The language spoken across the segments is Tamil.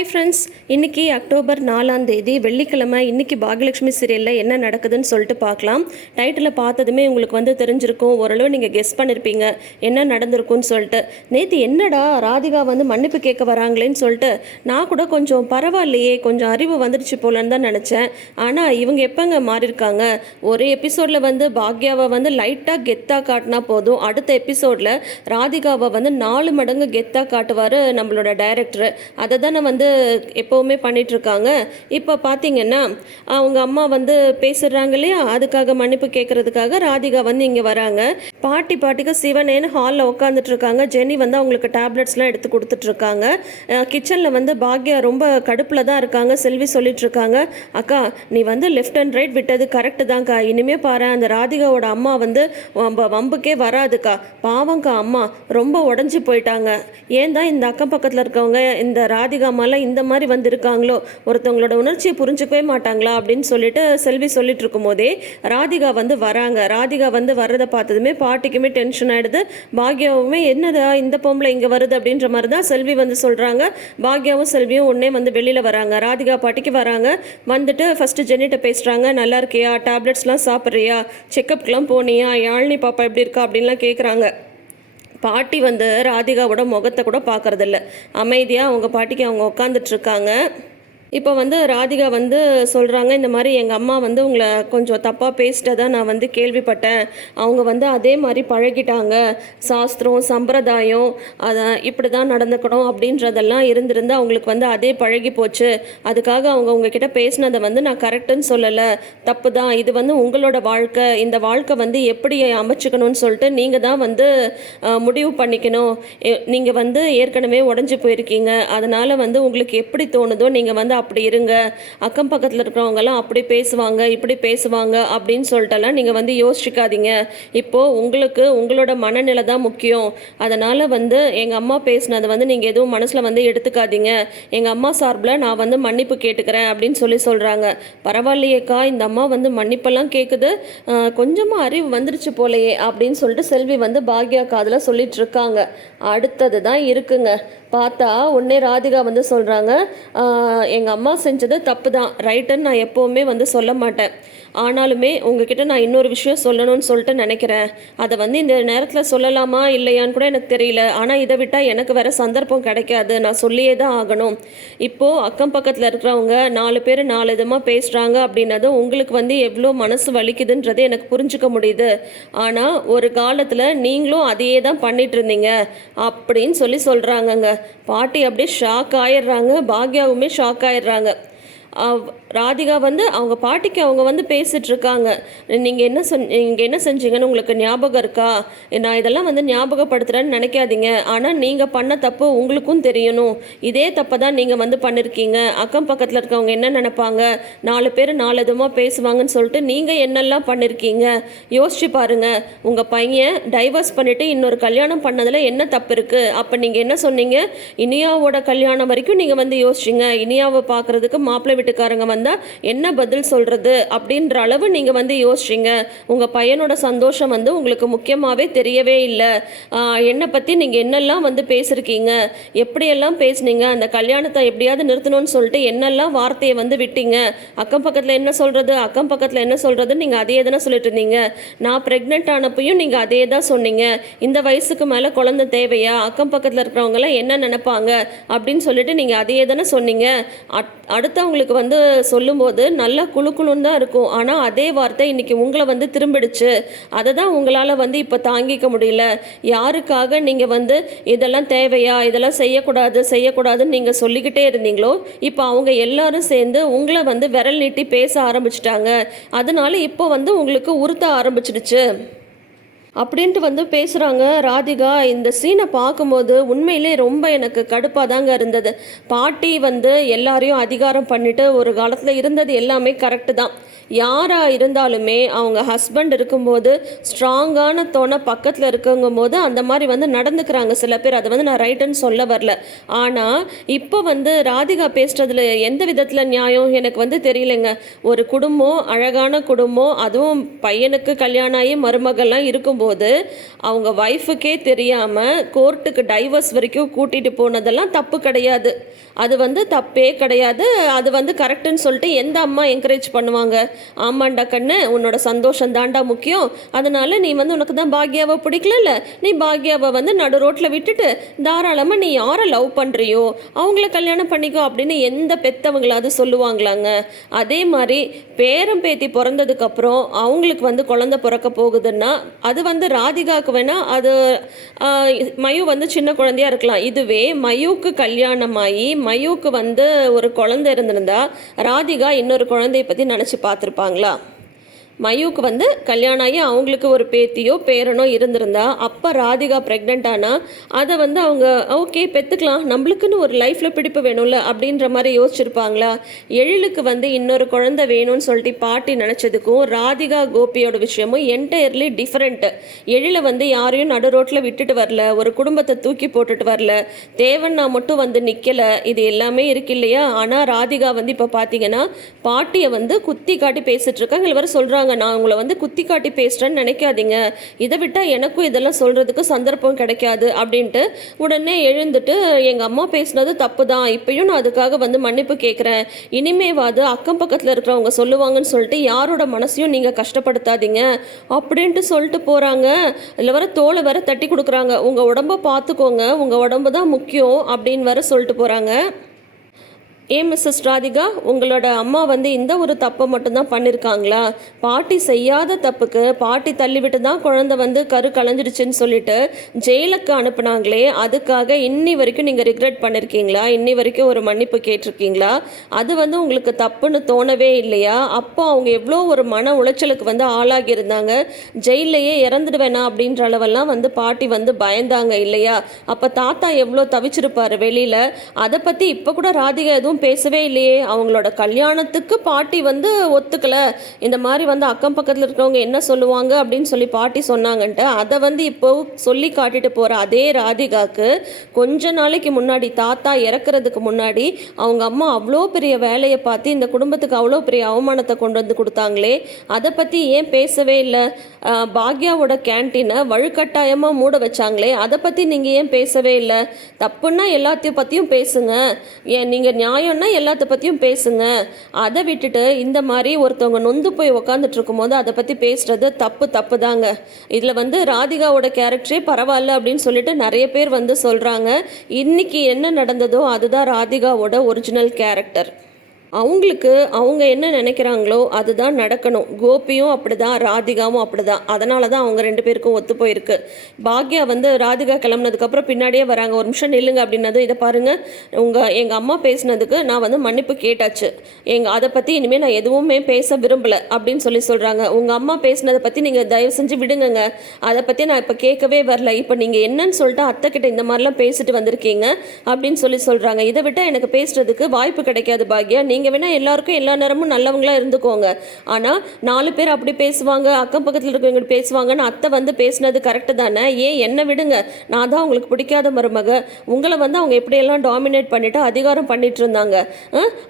ஹாய் ஃப்ரெண்ட்ஸ் இன்றைக்கி அக்டோபர் நாலாம் தேதி வெள்ளிக்கிழமை இன்னைக்கு பாகியலட்சுமி சீரியலில் என்ன நடக்குதுன்னு சொல்லிட்டு பார்க்கலாம். டைட்டில் பார்த்ததுமே உங்களுக்கு வந்து தெரிஞ்சிருக்கும். ஓரளவு நீங்கள் கெஸ் பண்ணியிருப்பீங்க என்ன நடந்திருக்கும்னு சொல்லிட்டு. நேற்று என்னடா ராதிகா வந்து மன்னிப்பு கேட்க வராங்களேன்னு சொல்லிட்டு நான் கூட கொஞ்சம் பரவாயில்லையே கொஞ்சம் அறிவு வந்துடுச்சு போலன்னு தான் நினச்சேன். ஆனால் இவங்க எப்போங்க மாறியிருக்காங்க ஒரு எபிசோடில் வந்து பாக்யாவை வந்து லைட்டாக கெத்தாக காட்டினா போதும். அடுத்த எபிசோடில் ராதிகாவை வந்து நாலு மடங்கு கெத்தாக காட்டுவார் நம்மளோட டைரக்டர் அதை தானே வந்து எப்போவுமே பண்ணிகிட்ருக்காங்க இப்போ பார்த்தீங்கன்னா அவங்க அம்மா வந்து பேசுகிறாங்க இல்லையா? அதுக்காக மன்னிப்பு கேட்கறதுக்காக ராதிகா வந்து இங்கே வராங்க. பாட்டி பாட்டிக்கு சிவனேன்னு ஹாலில் உட்காந்துட்டு இருக்காங்க ஜெனி வந்து அவங்களுக்கு டேப்லெட்ஸ்லாம் எடுத்து கொடுத்துட்ருக்காங்க கிச்சனில் வந்து பாக்யா ரொம்ப கடுப்பில் தான் இருக்காங்க. செல்வி சொல்லிட்டு இருக்காங்க அக்கா நீ வந்து லெஃப்ட் அண்ட் ரைட் விட்டது கரெக்டு தான்க்கா. இனிமே பாரு அந்த ராதிகாவோட அம்மா வந்து வம்ப வம்புக்கே வராதுக்கா. பாவம்க்கா அம்மா. ரொம்ப உடஞ்சி போயிட்டாங்க. ஏன் தான் இந்த அக்கம் பக்கத்தில் இருக்கவங்க இந்த ராதிகா அம்மாலாம் இந்த மாதிரி வந்திருக்காங்களோ ஒருத்தவங்களோட உணர்ச்சியை புரிஞ்சுக்கவே மாட்டாங்களா அப்படின்னு சொல்லிட்டு செல்வி சொல்லிட்டு இருக்கும் போதே ராதிகா வந்து வராங்க. ராதிகா வந்து வர்றதை பார்த்ததுமே பாட்டிக்குமே டென்ஷன் ஆயிடுது. பாக்யாவுமே என்னதா இந்த பொம்பளை இங்கே வருது அப்படின்ற மாதிரி தான் செல்வி வந்து சொல்கிறாங்க பாக்யாவும் செல்வியும் உடனே வந்து வெளியில் வராங்க. ராதிகா பாட்டிக்கு வராங்க. வந்துட்டு ஃபஸ்ட்டு ஜெனிட்ட பேசுகிறாங்க நல்லா இருக்கியா? டேப்லெட்ஸ்லாம் சாப்பிட்றியா? செக்கப்க்கெலாம் போனியா? யாழ்னி பாப்பா எப்படி இருக்கா அப்படின்லாம் கேட்குறாங்க பாட்டி வந்து ராதிகாவோட முகத்தை கூட பார்க்கறதில்ல. அமைதியாக அவங்க பாட்டிக்கு அவங்க உட்காந்துட்ருக்காங்க இப்போ வந்து ராதிகா வந்து சொல்கிறாங்க இந்த மாதிரி எங்கள் அம்மா வந்து உங்களை கொஞ்சம் தப்பாக பேசிட்டதாக நான் வந்து கேள்விப்பட்டேன். அவங்க வந்து அதே மாதிரி பழகிட்டாங்க. சாஸ்திரம் சம்பிரதாயம் அதை இப்படி தான் நடந்துக்கணும் அப்படின்றதெல்லாம் இருந்திருந்து அவங்களுக்கு வந்து அதே பழகி போச்சு. அதுக்காக அவங்க உங்ககிட்ட பேசினதை வந்து நான் கரெக்டுன்னு சொல்லலை. தப்பு தான் இது வந்து உங்களோட வாழ்க்கை. இந்த வாழ்க்கை வந்து எப்படி அமைச்சுக்கணும்னு சொல்லிட்டு நீங்கள் தான் வந்து முடிவு பண்ணிக்கணும். நீங்கள் வந்து ஏற்கனவே உடஞ்சி போயிருக்கீங்க. அதனால் வந்து உங்களுக்கு எப்படி தோணுதோ நீங்கள் வந்து அப்படி இருங்க. அக்கம் பக்கத்தில் இருக்கிறவங்கலாம் அப்படி பேசுவாங்க இப்படி பேசுவாங்க அப்படின்னு சொல்லிட்டெல்லாம் நீங்கள் வந்து யோசிச்சுக்காதீங்க. இப்போது உங்களுக்கு உங்களோட மனநிலை தான் முக்கியம். அதனால் வந்து எங்கள் அம்மா பேசினதை வந்து நீங்கள் எதுவும் மனசில் வந்து எடுத்துக்காதீங்க. எங்கள் அம்மா சார்பில் நான் வந்து மன்னிப்பு கேட்டுக்கிறேன் அப்படின்னு சொல்லி சொல்கிறாங்க பரவாயில்லையேக்கா இந்த அம்மா வந்து மன்னிப்பெல்லாம் கேட்குது கொஞ்சமாக அறிவு வந்துருச்சு போலையே அப்படின்னு சொல்லிட்டு செல்வி வந்து பாக்யா காதில் சொல்லிட்டு இருக்காங்க. அடுத்தது தான் இருக்குங்க. பார்த்தா உடனே ராதிகா வந்து சொல்கிறாங்க எங்கள் அம்மா செஞ்சது தப்பு தான். ரைட்டுன்னு நான் எப்போவுமே வந்து சொல்ல மாட்டேன். ஆனாலுமே உங்ககிட்ட நான் இன்னொரு விஷயம் சொல்லணும்னு சொல்லிட்டு நினைக்கிறேன். அதை வந்து இந்த நேரத்தில் சொல்லலாமா இல்லையான்னு கூட எனக்கு தெரியல. ஆனால் இதை விட்டால் எனக்கு வேற சந்தர்ப்பம் கிடைக்காது. நான் சொல்லியே தான் ஆகணும். இப்போது அக்கம் பக்கத்தில் இருக்கிறவங்க நாலு பேர் நாலு விதமாக பேசுகிறாங்க அப்படின்னது உங்களுக்கு வந்து எவ்வளோ மனசு வலிக்குதுன்றது எனக்கு புரிஞ்சுக்க முடியுது. ஆனால் ஒரு காலத்தில் நீங்களும் அதையே தான் பண்ணிட்டு இருந்தீங்க அப்படின்னு சொல்லி சொல்கிறாங்கங்க பாட்டி அப்படியே ஷாக் ஆயிடுறாங்க. பாக்யாவுமே ஷாக் ஆயிடுறாங்க. ராதிகா வந்து அவங்க பாட்டிக்கு அவங்க வந்து பேசிகிட்ருக்காங்க இருக்காங்க நீங்கள் என்ன சொன் நீங்கள் என்ன செஞ்சீங்கன்னு உங்களுக்கு ஞாபகம் இருக்கா? நான் இதெல்லாம் வந்து ஞாபகப்படுத்துகிறேன்னு நினைக்காதீங்க. ஆனால் நீங்கள் பண்ண தப்பு உங்களுக்கும் தெரியணும். இதே தப்பை தான் நீங்கள் வந்து பண்ணியிருக்கீங்க அக்கம் பக்கத்தில் இருக்கவங்க என்ன நினைப்பாங்க? நாலு பேர் நாலு விதமாக பேசுவாங்கன்னு சொல்லிட்டு நீங்கள் என்னெல்லாம் பண்ணியிருக்கீங்க யோசிச்சு பாருங்கள் உங்கள் பையன் டைவர்ஸ் பண்ணிவிட்டு இன்னொரு கல்யாணம் பண்ணதில் என்ன தப்பு இருக்குது அப்போ நீங்கள் என்ன சொன்னீங்க? இனியாவோட கல்யாணம் வரைக்கும் நீங்கள் வந்து யோசிச்சிங்க. இனியாவை பார்க்குறதுக்கு மாப்பிள்ளை வீட்டுக்காரங்க வந்தால் என்ன பதில் சொல்கிறது அப்படின்ற அளவு நீங்கள் வந்து யோசிச்சிங்க. உங்கள் பையனோட சந்தோஷம் வந்து உங்களுக்கு முக்கியமாகவே தெரியவே இல்லை. என்னை பற்றி நீங்கள் என்னெல்லாம் வந்து பேசியிருக்கீங்க எப்படியெல்லாம் பேசுனீங்க? அந்த கல்யாணத்தை எப்படியாவது நிறுத்தணும்னு சொல்லிட்டு என்னெல்லாம் வார்த்தையை வந்து விட்டீங்க? அக்கம் பக்கத்தில் என்ன சொல்கிறது அக்கம் பக்கத்தில் என்ன சொல்கிறது நீங்கள் அதே தானே சொல்லிட்டு இருந்தீங்க. நான் ப்ரெக்னென்ட் ஆனப்பையும் நீங்கள் அதே தான் சொன்னீங்க. இந்த வயசுக்கு மேலே குழந்தை தேவையா? அக்கம் பக்கத்தில் இருக்கிறவங்கலாம் என்ன நினைப்பாங்க? அப்படின்னு சொல்லிட்டு நீங்கள் அதையே தானே சொன்னீங்க. அட்- உங்களுக்கு வந்து சொல்லும்போது நல்லா குழு குழுன்னு தான் இருக்கும். ஆனால் அதே வார்த்தை இன்னைக்கு உங்களை வந்து திரும்பிடுச்சு. அதை தான் உங்களால் வந்து இப்போ தாங்கிக்க முடியல. யாருக்காக நீங்கள் வந்து இதெல்லாம் தேவையா? இதெல்லாம் செய்யக்கூடாது செய்யக்கூடாதுன்னு நீங்கள் சொல்லிக்கிட்டே இருந்தீங்களோ இப்போ அவங்க எல்லாரும் சேர்ந்து உங்களை வந்து விரல் நீட்டி பேச ஆரம்பிச்சிட்டாங்க. அதனால இப்போ வந்து உங்களுக்கு உறுத்த ஆரம்பிச்சிடுச்சு. அப்படின்ட்டு வந்து பேசுகிறாங்க ராதிகா இந்த சீனை பார்க்கும்போது உண்மையிலே ரொம்ப எனக்கு கடுப்பாக தாங்க இருந்தது. பாட்டி வந்து எல்லாரையும் அதிகாரம் பண்ணிட்டு ஒரு காலத்தில் இருந்தது எல்லாமே கரெக்டு தான். யாராக இருந்தாலுமே அவங்க ஹஸ்பண்ட் இருக்கும்போது ஸ்ட்ராங்கான தோணை பக்கத்தில் இருக்குங்கும் போது அந்த மாதிரி வந்து நடந்துக்கிறாங்க சில பேர். அதை வந்து நான் ரைட்டுன்னு சொல்ல வரல. ஆனால் இப்போ வந்து ராதிகா பேசுறதுல எந்த விதத்தில் நியாயம்? எனக்கு வந்து தெரியலைங்க. ஒரு குடும்பம் அழகான குடும்பம் அதுவும் பையனுக்கு கல்யாணம் ஆகி மருமகள்லாம் இருக்கும் இருக்கும்போது அவங்க ஒய்ஃபுக்கே தெரியாமல் கோர்ட்டுக்கு டைவர்ஸ் வரைக்கும் கூட்டிகிட்டு போனதெல்லாம் தப்பு கிடையாது. அது வந்து தப்பே கிடையாது. அது வந்து கரெக்டுன்னு சொல்லிட்டு எந்த அம்மா என்கரேஜ் பண்ணுவாங்க? ஆமாண்டா கண்ணு உன்னோட சந்தோஷம் தாண்டா முக்கியம். அதனால நீ வந்து உனக்கு தான் பாக்யாவை பிடிக்கலல்ல? நீ பாக்யாவை வந்து நடு ரோட்டில் விட்டுட்டு தாராளமாக நீ யாரை லவ் பண்ணுறியோ அவங்கள கல்யாணம் பண்ணிக்கோ அப்படின்னு எந்த பெத்தவங்களாவது சொல்லுவாங்களாங்க? அதே மாதிரி பேரம் பேத்தி பிறந்ததுக்கப்புறம் அவங்களுக்கு வந்து குழந்தை பிறக்க போகுதுன்னா அது வந்து ராதிகாவுக்கு வேணால் அது மயூ மயு வந்து சின்ன குழந்தையா இருக்கலாம். இதுவே மயுக்கு கல்யாணமாகி மயுக்கு வந்து ஒரு குழந்தை இருந்திருந்தா ராதிகா இன்னொரு குழந்தைய பற்றி நினச்சி பார்த்துருப்பாங்களா? மயூக்கு வந்து கல்யாணம் ஆகி அவங்களுக்கு ஒரு பேத்தியோ பேரனோ இருந்திருந்தா அப்போ ராதிகா ப்ரெக்னென்ட் ஆனால் அதை வந்து அவங்க ஓகே பெற்றுக்கலாம் நம்மளுக்குன்னு ஒரு லைஃப்பில் பிடிப்பு வேணும்ல? அப்படின்ற மாதிரி யோசிச்சிருப்பாங்களா? எழிலுக்கு வந்து இன்னொரு குழந்தை வேணும்னு சொல்லிட்டு பாட்டி நினச்சதுக்கும் ராதிகா கோபியோட விஷயமும் என்டையர்லி டிஃப்ரெண்ட்டு எழிலை வந்து யாரையும் நடு ரோட்டில் விட்டுட்டு வரல. ஒரு குடும்பத்தை தூக்கி போட்டுட்டு வரல. தேவன்னா மட்டும் வந்து நிற்கலை இது எல்லாமே இருக்கு இல்லையா? ஆனால் ராதிகா வந்து இப்போ பார்த்தீங்கன்னா பாட்டியை வந்து குத்தி காட்டி பேசிட்டு இருக்காங்க இதில் சொல்கிறாங்க சொல்கிறாங்க நான் உங்களை வந்து குத்தி காட்டி பேசுகிறேன்னு நினைக்காதீங்க. இதை விட்டால் எனக்கும் இதெல்லாம் சொல்கிறதுக்கு சந்தர்ப்பம் கிடைக்காது அப்படின்ட்டு உடனே எழுந்துட்டு எங்கள் அம்மா பேசுனது தப்பு தான் இப்பயும் நான் அதுக்காக வந்து மன்னிப்பு கேட்குறேன் இனிமேவாது அக்கம் பக்கத்தில் இருக்கிறவங்க சொல்லுவாங்கன்னு சொல்லிட்டு யாரோட மனசையும் நீங்கள் கஷ்டப்படுத்தாதீங்க அப்படின்ட்டு சொல்லிட்டு போகிறாங்க இதில் வர தோலை வர தட்டி கொடுக்குறாங்க. உங்கள் உடம்ப பார்த்துக்கோங்க. உங்கள் உடம்பு தான் முக்கியம் அப்படின்னு வர சொல்லிட்டு போகிறாங்க ஏ மிஸ்ஸஸ் ராதிகா உங்களோட அம்மா வந்து இந்த ஒரு தப்பை மட்டும்தான் பண்ணியிருக்காங்களா பாட்டி செய்யாத தப்புக்கு பாட்டி தள்ளிவிட்டு தான் குழந்தை வந்து கரு கலைஞ்சிடுச்சுன்னு சொல்லிட்டு ஜெயிலுக்கு அனுப்புனாங்களே அதுக்காக இன்னி வரைக்கும் நீங்கள் ரிக்ரெட் பண்ணியிருக்கீங்களா இன்னி வரைக்கும் ஒரு மன்னிப்பு கேட்டிருக்கீங்களா? அது வந்து உங்களுக்கு தப்புன்னு தோணவே இல்லையா? அப்போ அவங்க எவ்வளோ ஒரு மன உளைச்சலுக்கு வந்து ஆளாகி இருந்தாங்க. ஜெயிலையே இறந்துடுவேனா அப்படின்ற அளவெல்லாம் வந்து பாட்டி வந்து பயந்தாங்க இல்லையா? அப்போ தாத்தா எவ்வளோ தவிச்சிருப்பாரு வெளியில்? அதை பற்றி இப்போ கூட ராதிகா எதுவும் பேசவே இல்லையே. அவங்களோட கல்யாணத்துக்கு பாட்டி வந்து ஒத்துக்கலை. இந்த மாதிரி வந்து அக்கம் பக்கத்தில் இருக்கிறவங்க என்ன சொல்லுவாங்க அப்படின்னு சொல்லி பாட்டி சொன்னாங்கன்ட்டு அதை வந்து இப்போ சொல்லி காட்டிட்டு போகிற அதே ராதிகாக்கு கொஞ்ச நாளைக்கு முன்னாடி தாத்தா இறக்குறதுக்கு முன்னாடி அவங்க அம்மா அவ்வளோ பெரிய வேலையை பார்த்து இந்த குடும்பத்துக்கு அவ்வளோ பெரிய அவமானத்தை கொண்டு வந்து கொடுத்தாங்களே. அதை பற்றி ஏன் பேசவே இல்லை? பாக்யாவோட கேன்டீனை வழுக்கட்டாயமாக மூட வச்சாங்களே. அதை பற்றி நீங்கள் ஏன் பேசவே இல்லை? தப்புன்னா எல்லாத்தையும் பற்றியும் பேசுங்க. ஏன் நீங்கள் நியாயம் நியாயம்னா எல்லாத்த பற்றியும் பேசுங்க. அதை விட்டுட்டு இந்த மாதிரி ஒருத்தவங்க நொந்து போய் உக்காந்துட்டு இருக்கும்போது அதை பற்றி பேசுறது தப்பு தப்பு தாங்க இதில் வந்து ராதிகாவோட கேரக்டரே பரவாயில்ல அப்படின்னு சொல்லிட்டு நிறைய பேர் வந்து சொல்கிறாங்க இன்னைக்கு என்ன நடந்ததோ அதுதான் ராதிகாவோட ஒரிஜினல் கேரக்டர் அவங்களுக்கு அவங்க என்ன நினைக்கிறாங்களோ அதுதான் நடக்கணும். கோபியும் அப்படிதான் ராதிகாவும் அப்படிதான். அதனால தான் அவங்க ரெண்டு பேருக்கும் ஒத்து போயிருக்கு. பாக்யா வந்து ராதிகா கிளம்புனதுக்கப்புறம் பின்னாடியே வராங்க. ஒரு நிமிஷம் நில்லுங்க அப்படின்னதும் இதை பாருங்க உங்கள் எங்கள் அம்மா பேசினதுக்கு நான் வந்து மன்னிப்பு கேட்டாச்சு. எங்கள் அதை பற்றி இனிமேல் நான் எதுவுமே பேச விரும்பலை அப்படின்னு சொல்லி சொல்கிறாங்க உங்கள் அம்மா பேசினதை பற்றி நீங்கள் தயவு செஞ்சு விடுங்கங்க. அதை பற்றி நான் இப்போ கேட்கவே வரல. இப்போ நீங்கள் என்னன்னு சொல்லிட்டு அத்தை கிட்ட இந்த மாதிரிலாம் பேசிட்டு வந்திருக்கீங்க அப்படின்னு சொல்லி சொல்கிறாங்க இதை விட்டால் எனக்கு பேசுறதுக்கு வாய்ப்பு கிடைக்காது பாக்யா. நீங்கள் நீங்கள் வேணால் எல்லாருக்கும் எல்லா நேரமும் நல்லவங்களாக இருந்துக்கோங்க. ஆனால் நாலு பேர் அப்படி பேசுவாங்க அக்கம் பக்கத்தில் இருக்கவங்க பேசுவாங்கன்னு அத்தை வந்து பேசினது கரெக்டு தானே? ஏன் என்னை விடுங்க? நான் தான் உங்களுக்கு பிடிக்காத மருமக. உங்களை வந்து அவங்க எப்படியெல்லாம் டாமினேட் பண்ணிட்டு அதிகாரம் பண்ணிட்டு இருந்தாங்க.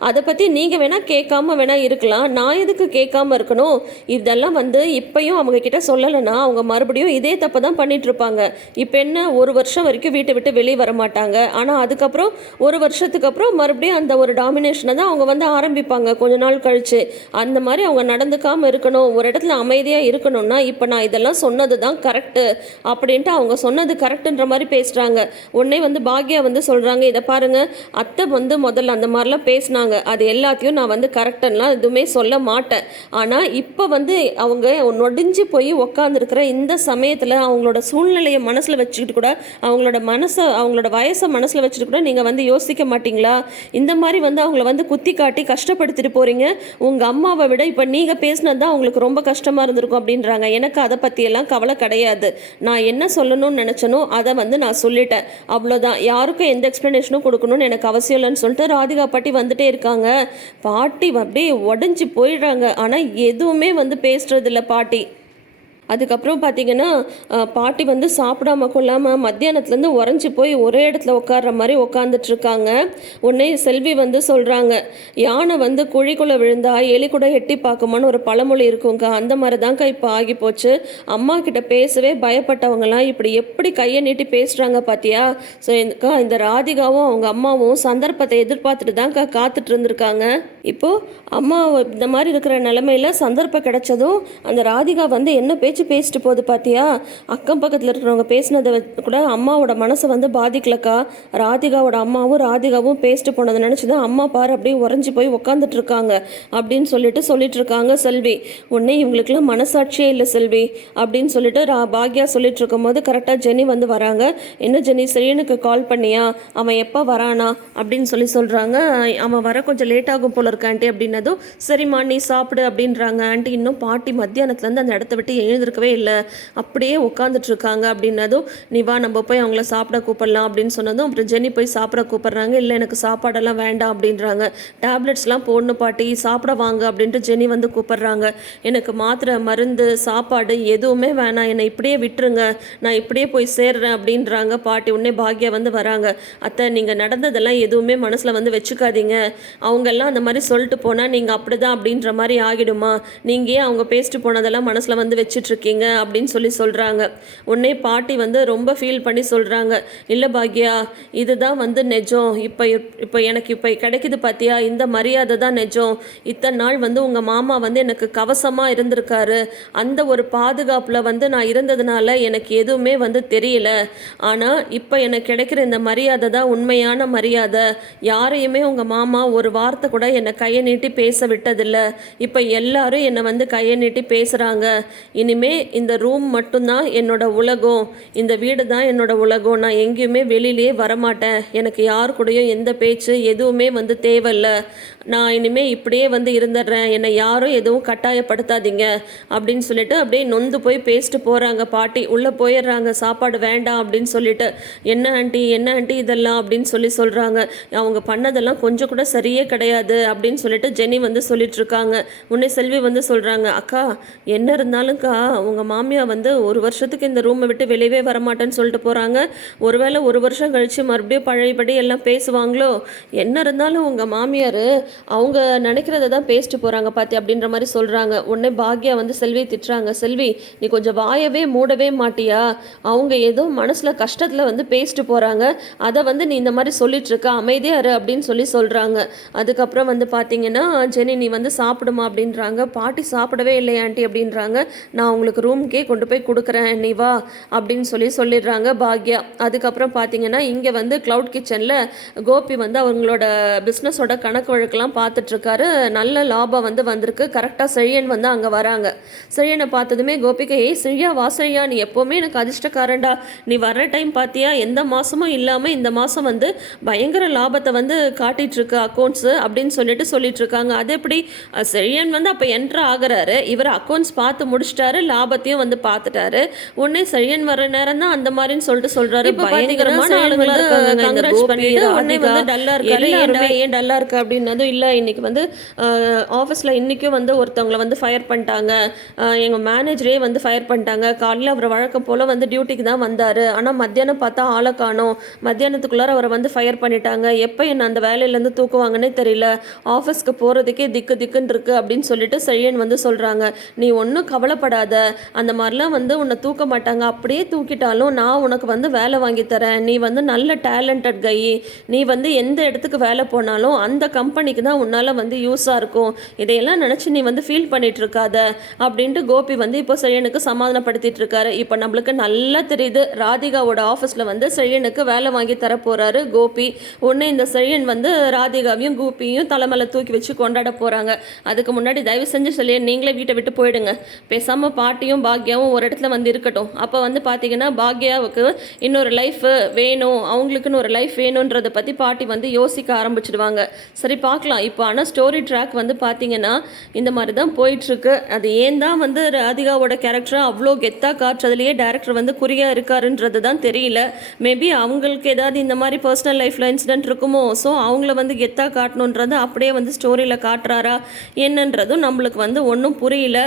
அதை பற்றி நீங்கள் வேணால் கேட்காம வேணால் இருக்கலாம். நான் எதுக்கு கேட்காம இருக்கணும்? இதெல்லாம் வந்து இப்பையும் அவங்க கிட்ட சொல்லலைன்னா அவங்க மறுபடியும் இதே தப்பு தான் பண்ணிட்டு இருப்பாங்க. இப்போ என்ன ஒரு வருஷம் வரைக்கும் வீட்டை விட்டு வெளியே வர மாட்டாங்க. ஆனால் அதுக்கப்புறம் ஒரு வருஷத்துக்கு அப்புறம் மறுபடியும் அந்த ஒரு டாமினேஷனை தான் அவங்க வந்து ஆரம்பிப்பாங்க. கொஞ்ச நாள் கழிச்சு. அந்த மாதிரி அவங்க நடந்துக்காமல் இருக்கணும். ஒரு இடத்துல அமைதியாக இருக்கணும்னா இப்போ நான் இதெல்லாம் சொன்னது தான் கரெக்டு அப்படின்ட்டு அவங்க சொன்னது கரெக்டுன்ற மாதிரி பேசுகிறாங்க உடனே வந்து பாக்யா வந்து சொல்கிறாங்க இதை பாருங்க அத்தை வந்து முதல்ல அந்த மாதிரிலாம் பேசினாங்க. அது எல்லாத்தையும் நான் வந்து கரெக்டுன்னெலாம் எதுவுமே சொல்ல மாட்டேன். ஆனால் இப்போ வந்து அவங்க நொடிஞ்சு போய் உக்காந்துருக்கிற இந்த சமயத்தில் அவங்களோட சூழ்நிலையை மனசில் வச்சுக்கிட்டு கூட அவங்களோட மனசை அவங்களோட வயசை மனசில் வச்சுட்டு கூட நீங்கள் வந்து யோசிக்க மாட்டீங்களா? இந்த மாதிரி வந்து அவங்கள வந்து குத்தி காட்டி கஷ்டப்படுத்திட்டு போகிறீங்க உங்கள் அம்மாவை விட இப்போ நீங்கள் பேசினது தான் அவங்களுக்கு ரொம்ப கஷ்டமாக இருந்திருக்கும் அப்படின்றாங்க. எனக்கு அதை பற்றியெல்லாம் கவலை கிடையாது. நான் என்ன சொல்லணும்னு நினச்சனோ அதை வந்து நான் சொல்லிட்டேன். அவ்வளோதான் யாருக்கும் எந்த எக்ஸ்ப்ளனேஷனும் கொடுக்கணும்னு எனக்கு அவசியம் இல்லைன்னு சொல்லிட்டு ராதிகா பாட்டி வந்துட்டே இருக்காங்க. பாட்டி அப்படியே உடஞ்சி போயிடுறாங்க. ஆனால் எதுவுமே வந்து பேசுறது பாட்டி. அதுக்கப்புறம் பார்த்தீங்கன்னா பாட்டி வந்து சாப்பிடாம கொள்ளாமல் மத்தியானத்துலேருந்து உறைஞ்சி போய் ஒரே இடத்துல உட்கார்ற மாதிரி உட்காந்துட்ருக்காங்க உடனே செல்வி வந்து சொல்கிறாங்க யானை வந்து குழிக்குள்ளே விழுந்தா எலி கூட எட்டி பார்க்குமான்னு ஒரு பழமொழி இருக்குங்க அந்த மாதிரி தான்க்கா இப்போ ஆகி போச்சு. அம்மா கிட்ட பேசவே பயப்பட்டவங்கலாம் இப்படி எப்படி கையை நீட்டி பேசுகிறாங்க பார்த்தியா ஸோ இந்த ராதிகாவும் அவங்க அம்மாவும் சந்தர்ப்பத்தை எதிர்பார்த்துட்டு தான்க்கா காத்துட்டு இருந்திருக்காங்க இப்போது அம்மா இந்த மாதிரி இருக்கிற நிலமையில சந்தர்ப்பம் கிடைச்சதும் அந்த ராதிகா வந்து என்ன பேச்சு பேசிட்டு போகுது பார்த்தியா அக்கம் பக்கத்தில் இருக்கிறவங்க பேசினதை கூட அம்மாவோட மனசை வந்து பாதிக்கலக்கா? ராதிகாவோட அம்மாவும் ராதிகாவும் பேசிட்டு போனதை நினச்சி தான் அம்மா பாரு அப்படியே உறைஞ்சி போய் உக்காந்துட்டு இருக்காங்க அப்படின்னு சொல்லிட்டு சொல்லிட்டு இருக்காங்க செல்வி. உடனே இவங்களுக்குலாம் மனசாட்சியே இல்லை செல்வி அப்படின்னு சொல்லிட்டு ரா பாக்யா சொல்லிட்டு இருக்கும்போது கரெக்டாக ஜெனி வந்து வராங்க. என்ன ஜெனி சரியனுக்கு கால் பண்ணியா? அவன் எப்போ வரானா? அப்படின்னு சொல்லி சொல்கிறாங்க அவன் வர கொஞ்சம் லேட் ஆகும் போல இருக்க ஆண்டி அப்படின்னதும் சரிம்மா நீ சாப்பிடு அப்படின்றாங்க. ஆண்டி இன்னும் பாட்டி மத்தியானத்துலேருந்து அந்த இடத்த விட்டு எழுந்திருக்கவே இல்லை. அப்படியே உட்காந்துட்டு இருக்காங்க அப்படின்னதும் நீ வா நம்ம போய் அவங்கள சாப்பிட கூப்பிடலாம் அப்படின்னு சொன்னதும் அப்புறம் ஜெனி போய் சாப்பிட கூப்பிட்றாங்க. இல்லை எனக்கு சாப்பாடெல்லாம் வேண்டாம் அப்படின்றாங்க. டேப்லெட்ஸ்லாம் போடணும் பாட்டி சாப்பிட வாங்க அப்படின்ட்டு ஜெனி வந்து கூப்பிட்றாங்க. எனக்கு மாத்திரை மருந்து சாப்பாடு எதுவுமே வேணாம். என்னை இப்படியே விட்டுருங்க. நான் இப்படியே போய் சேர்றேன் அப்படின்றாங்க. பாட்டி உடனே பாக்யா வந்து வராங்க. அத்தை நீங்கள் நடந்ததெல்லாம் எதுவுமே மனசில் வந்து வச்சுக்காதீங்க. அவங்கெல்லாம் அந்த மாதிரி சொல்லிட்டு போனால் நீங்கள் அப்படிதான் அப்படின்ற மாதிரி ஆகிடுமா? நீங்கள் ஏன் அவங்க பேசிட்டு போனதெல்லாம் மனசில் வந்து வச்சிட்ருக்கீங்க அப்படின்னு சொல்லி சொல்கிறாங்க உடனே பாட்டி வந்து ரொம்ப ஃபீல் பண்ணி சொல்கிறாங்க இல்லை பாக்யா இதுதான் வந்து நெஜம். இப்போ இப்போ எனக்கு இப்போ கிடைக்குது பார்த்தியா இந்த மரியாதை தான் நெஜம். இத்தனை நாள் வந்து உங்கள் மாமா வந்து எனக்கு கவசமாக இருந்திருக்காரு. அந்த ஒரு பாதுகாப்பில் வந்து நான் இருந்ததுனால எனக்கு எதுவுமே வந்து தெரியல. ஆனால் இப்போ எனக்கு கிடைக்கிற இந்த மரியாதை தான் உண்மையான மரியாதை. யாரையுமே உங்கள் மாமா ஒரு வார்த்தை கூட என்னை கையை நீட்டி பேச விட்டதில்ல. இப்போ எல்லாரும் என்னை வந்து கையை நீட்டி பேசுகிறாங்க இனிமே இந்த ரூம் மட்டும்தான் என்னோட உலகம். இந்த வீடு தான் என்னோட உலகம். நான் எங்கேயுமே வெளியிலேயே வரமாட்டேன். எனக்கு யார் கூடயும் எந்த பேச்சு எதுவுமே வந்து தேவையில்லை. நான் இனிமே இப்படியே வந்து இருந்துடுறேன். என்னை யாரும் எதுவும் கட்டாயப்படுத்தாதீங்க அப்படின்னு சொல்லிட்டு அப்படியே நொந்து போய் பேசிட்டு போகிறாங்க பாட்டி உள்ளே போயிடுறாங்க. சாப்பாடு வேண்டாம் அப்படின்னு சொல்லிட்டு. என்ன ஆண்டி என்ன ஆண்டி இதெல்லாம் அப்படின்னு சொல்லி சொல்கிறாங்க அவங்க பண்ணதெல்லாம் கொஞ்சம் கூட சரியே கிடையாது. அப்படின்னு சொல்லிட்டு ஜெனி வந்து சொல்லிட்டு இருக்காங்க உன்னை செல்வி வந்து சொல்கிறாங்க அக்கா என்ன இருந்தாலும்க்கா உங்கள் மாமியா வந்து ஒரு வருஷத்துக்கு இந்த ரூமை விட்டு வெளியவே வரமாட்டேன்னு சொல்லிட்டு போகிறாங்க ஒருவேளை ஒரு வருஷம் கழித்து மறுபடியும் பழையபடி எல்லாம் பேசுவாங்களோ? என்ன இருந்தாலும் உங்கள் மாமியார் அவங்க நினைக்கிறத தான் பேசிட்டு போகிறாங்க பாத்தி அப்படின்ற மாதிரி சொல்கிறாங்க உடனே பாக்யா வந்து செல்வியை திட்டுறாங்க செல்வி நீ கொஞ்சம் வாயவே மூடவே மாட்டியா? அவங்க ஏதோ மனசில் கஷ்டத்தில் வந்து பேசிட்டு போகிறாங்க அதை வந்து நீ இந்த மாதிரி சொல்லிட்டு இருக்க அப்படின்னு சொல்லி சொல்கிறாங்க அதுக்கப்புறம் வந்து பார்த்தீங்கன்னா ஜெனி நீ வந்து சாப்பிடுமா அப்படின்றாங்க. பாட்டி சாப்பிடவே இல்லை ஆண்டி அப்படின்றாங்க. நான் உங்களுக்கு ரூம்க்கே கொண்டு போய் கொடுக்குறேன் நீ வா அப்படின்னு சொல்லி சொல்லிடுறாங்க பாக்யா. அதுக்கப்புறம் பார்த்தீங்கன்னா இங்கே வந்து க்ளவுட் கிச்சனில் கோபி வந்து அவங்களோட பிஸ்னஸோட கணக்கு வழக்கெல்லாம் பார்த்துட்ருக்காரு நல்ல லாபம் வந்து வந்திருக்கு. கரெக்டாக செழியன் வந்து அங்கே வராங்க. செழியனை பார்த்ததுமே கோபிக்கு ஏய் செழியா வா செழியா. நீ எப்போவுமே எனக்கு அதிர்ஷ்டக்காரன்டா. நீ வர்ற டைம் பார்த்தியா எந்த மாதமும் இல்லாமல் இந்த மாதம் வந்து பயங்கர லாபத்தை வந்து காட்டிகிட்ருக்கு அக்கௌண்ட்ஸு அப்படின்னு சொல்லிட்டு சொல்லிட்டு இருக்காங்க அது எப்படி செழியன் வந்து அப்போ என்ட்ரு ஆகுறாரு. இவர் அக்கௌண்ட்ஸ் பார்த்து முடிச்சிட்டாரு. லாபத்தையும் வந்து பார்த்துட்டாரு. உடனே செழியன் வர நேரம் தான் அந்த மாதிரின்னு சொல்லிட்டு சொல்றாரு. பயங்கரமான ஆளுங்களா இருக்காங்க உடனே வந்து டல்லா இருக்காரு. ஏன்டா ஏன் டல்லா இருக்கு அப்படின்னதும் இல்லை. இன்னைக்கு வந்து ஆஃபீஸில் இன்றைக்கும் வந்து ஒருத்தவங்கள வந்து ஃபயர் பண்ணிட்டாங்க. எங்கள் மேனேஜரே வந்து ஃபயர் பண்ணிட்டாங்க. காலையில் அவர் வழக்கம் போல் வந்து டியூட்டிக்கு தான் வந்தார். ஆனால் மத்தியானம் பார்த்தா ஆளை காணோம். மத்தியானத்துக்குள்ளார அவரை வந்து ஃபயர் பண்ணிட்டாங்க. எப்போ என்ன அந்த வேலையிலேருந்து தூக்குவாங்கன்னே தெரியல. ஆஃபீஸ்க்கு போகிறதுக்கே திக்கு திக்குன்னு இருக்குது அப்படின்னு சொல்லிட்டு செழியன் வந்து சொல்கிறாங்க நீ ஒன்றும் கவலைப்படாத. அந்த மாதிரிலாம் வந்து உன்னை தூக்க மாட்டாங்க. அப்படியே தூக்கிட்டாலும் நான் உனக்கு வந்து வேலை வாங்கி தரேன். நீ வந்து நல்ல டேலண்டட் கை. நீ வந்து எந்த இடத்துக்கு வேலை போனாலும் அந்த கம்பெனிக்கு தான் உன்னால் வந்து யூஸாக இருக்கும். இதையெல்லாம் நினச்சி நீ வந்து ஃபீல் பண்ணிட்டு இருக்காத அப்படின்ட்டு கோபி வந்து இப்போ செழியனுக்கு சமாதானப்படுத்திட்டு இருக்காரு. இப்போ நம்மளுக்கு நல்லா தெரியுது. ராதிகாவோட ஆஃபீஸில் வந்து செழியனுக்கு வேலை வாங்கி தர போகிறாரு கோபி. ஒன்று இந்த செழியன் வந்து ராதிகாவையும் கோபியும் தலைமையில தூக்கி வச்சு கொண்டாட போகிறாங்க அதுக்கு முன்னாடி தயவு செஞ்சு சொல்லி நீங்களே வீட்டை விட்டு போயிடுங்க. பேசாமல் பாட்டியும் பாக்யாவும் ஒரு இடத்துல வந்து இருக்கட்டும். அப்போ வந்து பார்த்தீங்கன்னா பாக்யாவுக்கு இன்னொரு லைஃப் வேணும். அவங்களுக்குன்னு ஒரு லைஃப் வேணுன்றதை பற்றி பாட்டி வந்து யோசிக்க ஆரம்பிச்சிடுவாங்க. சரி பார்க்கலாம் இப்போ ஆனால் ஸ்டோரி ட்ராக் வந்து பார்த்தீங்கன்னா இந்த மாதிரி தான் போயிட்டுருக்கு. அது ஏன் தான் வந்து ராதிகாவோட கேரக்டரை அவ்வளோ கெத்தாக காட்டுறதுலையே டேரக்டர் வந்து குறியாக இருக்காருன்றது தான் தெரியல. மேபி அவங்களுக்கு ஏதாவது இந்த மாதிரி பர்சனல் லைஃப்பில் இன்சிடென்ட் இருக்குமோ? ஸோ அவங்கள வந்து கெத்தாக காட்டணுன்றது அப்படியே வந்து ஸ்டோரியில் காட்டுறாரா என்னன்றதும் நம்மளுக்கு வந்து ஒன்றும் புரியல.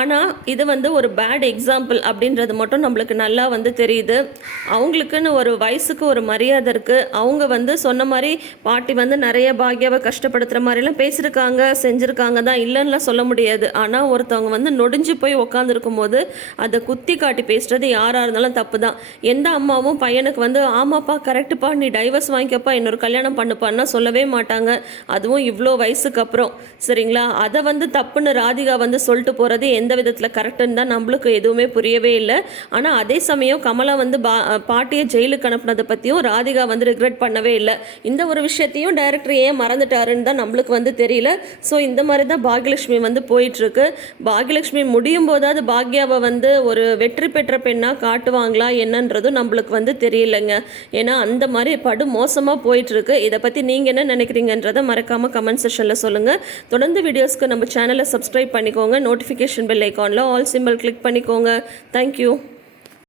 ஆனால் இது வந்து ஒரு பேட் எக்ஸாம்பிள் அப்படின்றது மட்டும் நம்மளுக்கு நல்லா வந்து தெரியுது. அவங்களுக்குன்னு ஒரு வயசுக்கு ஒரு மரியாதை இருக்குது அவங்க வந்து சொன்ன மாதிரி பாட்டி வந்து நிறைய பாக்யாவை கஷ்டப்படுத்துகிற மாதிரிலாம் பேசியிருக்காங்க செஞ்சுருக்காங்க தான் இல்லைன்னுலாம் சொல்ல முடியாது. ஆனால் ஒருத்தவங்க வந்து நொடிஞ்சு போய் உட்காந்துருக்கும் போது அதை குத்தி காட்டி பேசுறது யாராக இருந்தாலும் தப்பு தான் எந்த அம்மாவும் பையனுக்கு வந்து ஆமாப்பா கரெக்டுப்பா நீ டைவர்ஸ் வாங்கிக்கப்பா இன்னொரு கல்யாணம் பண்ணுப்பான்னா சொல்லவே மாட்டாங்க. அதுவும் இவ்வளோ வயசுக்கு அப்புறம். சரிங்களா? அதை வந்து தப்புன்னு ராதிகா வந்து சொல்லிட்டு போகிறது எந்த எந்த விதத்தில் கரெக்டுன்னு தான் நம்மளுக்கு எதுவுமே புரியவே இல்லை. ஆனால் அதே சமயம் கமலா வந்து பா பாட்டியை ஜெயிலுக்கு அனுப்புனதை பற்றியும் ராதிகா வந்து ரிக்ரெட் பண்ணவே இல்லை. இந்த ஒரு விஷயத்தையும் டைரக்டர் ஏன் மறந்துட்டாருன்னு தான் நம்மளுக்கு வந்து தெரியல. ஸோ இந்த மாதிரி தான் பாக்யலட்சுமி வந்து போயிட்டுருக்கு. பாக்யலட்சுமி முடியும் போதாவது பாக்யாவை வந்து ஒரு வெற்றி பெற்ற பெண்ணாக காட்டுவாங்களா என்னன்றதும் நம்மளுக்கு வந்து தெரியலைங்க. ஏன்னா அந்த மாதிரி படு மோசமாக போயிட்டுருக்கு. இதை பற்றி நீங்கள் என்ன நினைக்கிறீங்கன்றதை மறக்காமல் கமெண்ட் செஷனில் சொல்லுங்கள் தொடர்ந்து வீடியோஸ்க்கு நம்ம சேனலை சப்ஸ்கிரைப் பண்ணிக்கோங்க. நோட்டிஃபிகேஷன் நோட்டிஃபிகேஷன் பெல் ஐக்கானில் ஆல் சிம்பிள் கிளிக் பண்ணிக்கோங்க தேங்க்யூ